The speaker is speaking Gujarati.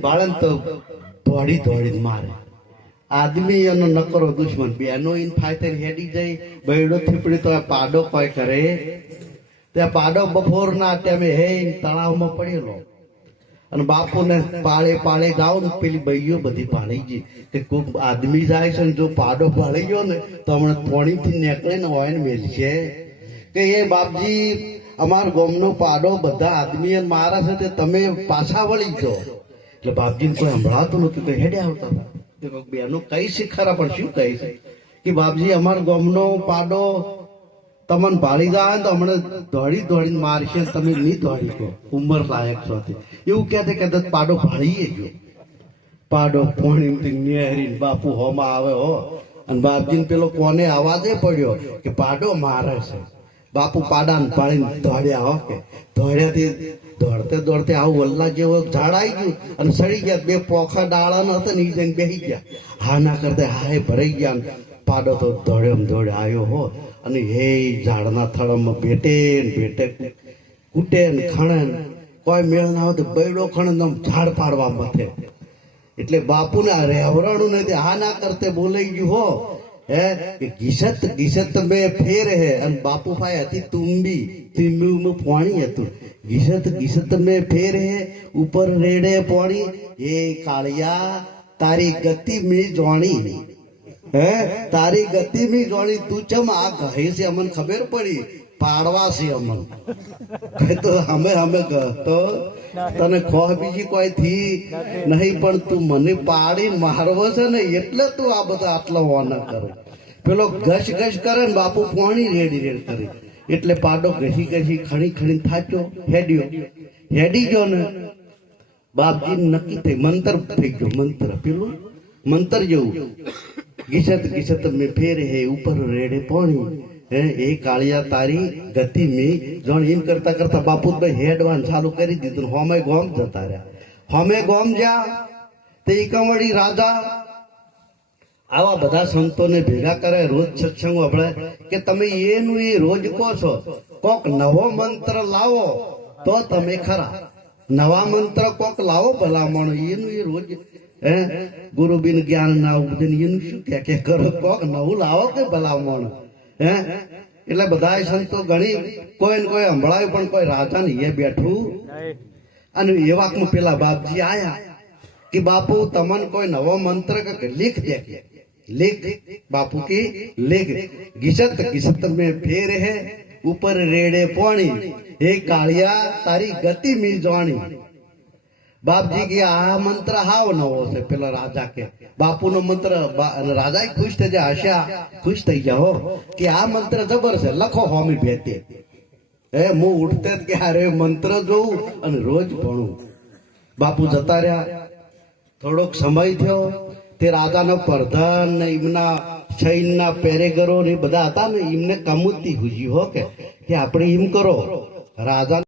બાળન તો દોડી દોડી મારે. આદમી એનો નકરો દુશ્મન. બેનો ઇન ફાયતે હેડી જાય, બૈડો થીપડી તો પાડો કોઈ કરે. ત્યાં પાડો બપોરના ટાઈમે હે તળાવમાં પડેલો. અને બાપુને પાળે પાળે ગાવ ને, પેલી બૈયો બધી પાળી ગઈ. કે કોઈક આદમી જાય છે ને, જો પાડો પાળી ગયો ને, તો હમણાં થોડીથી નીકળે ને હોય ને મેલશે. કે એ બાપજી, અમાર ગોમનો પાડો બધા આદમી મારા છે તે તમે પાછા વળી જો એટલે બાપજીને કોઈ સંભળાતું નતું તો હેડે આવતા હતા. બેનો, કઈ છે ખરા પણ શું કહી છે? કે બાપજી, અમાર ગામનો પાડો, તમને ભાળી ગયા તો હમણાં દોડી દોડીને મારશે તમે નહીં દોડી ગયો ઉંમર લાયક છો. એવું કહેતે કહેતા પાડો ભાળીએ ગયો. પાડો પોણીથી નેહરીને, બાપુ, હોમાં આવે હો. અને બાપજીને પેલો કોને અવાજે પડ્યો કે, પાડો મારે છે. બાપુ પાડાન પાડીને દોડ્યા, હો કે. દોડ્યાથી દોડતે દોડતે આવું વલ્લા જેવો ઝાડ આવી ગયું અને સડી ગયા. બે પોખા ડાળા હતા ને ઈ જઈને બેસી ગયા. હા ના કરતા હાય ભરાઈ ગયા પાડો તો દોડ્યો ને દોડ્યો આવ્યો, હો. અને હે ઝાડના થળમાં ભેટે ને ભેટે કૂટે ને ખણે કોઈ મેળ ના આવે તો બૈડો ખણે આમ ઝાડ પાડવા મથે. એટલે બાપુને આ રેવરાણું નથી હા ના કરતે બોલાઈ ગયું, હો. હે? કે ઘીસત ઘીસત મેં ફેર હે. અને બાપુ ભાઈ હતી તુંબી, તુંબીનું પાણી હતું. ઘીસત ઘીસત મેં ફેર હે. ઉપર રેડે પાણી. એ કાળિયા, તારી ગતિ મેં જોણી. હે? તારી ગતિ મી જોણી તું ચમ આ કહે છે અમને ખબર પડી? પાડવા છે અમને. તો અમે અમે તો તને ખોહ બીજી કોઈ થી? નહીં પણ તું મને પાડી મારવો છે ને એટલે તું આ બધા આટલો વાના કરે. પેલો ઘસ ઘસ કરે ને બાપુ પોણી રેડી રેડ કરે. એટલે પાડો ઘસી ઘસી ખણી ખણી થાચ્યો હેડ્યો. હેડી ગયો ને બાપજી નક્કી થઈ મંતર થઈ ગયો મંત્ર પેલું મંતર જેવું. ગીસત ગીસત મેં ફેર હે ઉપર રેડે પાણી હે એ કાળિયા તારી ગતિ મી જણ એમ કરતા કરતા બાપુભાઈ હેડવાન ચાલુ કરી દીધું હોમે ગોમ જતા રહ્યા હોમે ગોમ જ્યાં તે એકમડી રાજા આવા બધા સંતોને ભેગા કરે રોજ સત્સંગ આપણે કે તમે એનું એ રોજ કહો છો કોક નવો મંત્ર લાવો તો તમે ખરા નવા મંત્ર કોક લાવો ભલામણ એનું એ રોજ હે ગુરુ બિન જ્ઞાન ના ઉપજન એનું શું કે કે કરો કોક નવું લાવો કે ભલામણ હે એટલે બધા સંતો ગણી કોઈ ને કોઈ સંભળાયું પણ કોઈ રાજા નહીં બેઠું અને એ વાતમાં પેલા બાપજી આયા કે બાપુ તમને કોઈ નવો મંત્ર કે લેખ દે લીખ બાપુ કે લીખ ગીસત ગીસત મેં ફેર હે ઉપર રેડે પોણી હે કાળિયા તારી ગતિ મી જાણી બાપજી કે, આ મંત્ર હાવ નવો છે. પેલો રાજા કે, બાપુનો મંત્ર રાજા ખુશ થઈ જાય હસ્યા ખુશ થઈ જાઓ કે આ મંત્ર જબર છે, લખો હોમી ભેતે હે, હું ઉઠતે કે અરે મંત્ર જોઉં અને રોજ ભણું. બાપુ જતા રહ્યા. થોડોક સમય થયો, તે રાજાનો પ્રધાન ને એમના સૈનના પેરેગરો ને બધા હતા ને, એમને કમુતી હુજી હો કે આપણે એમ કરો, રાજા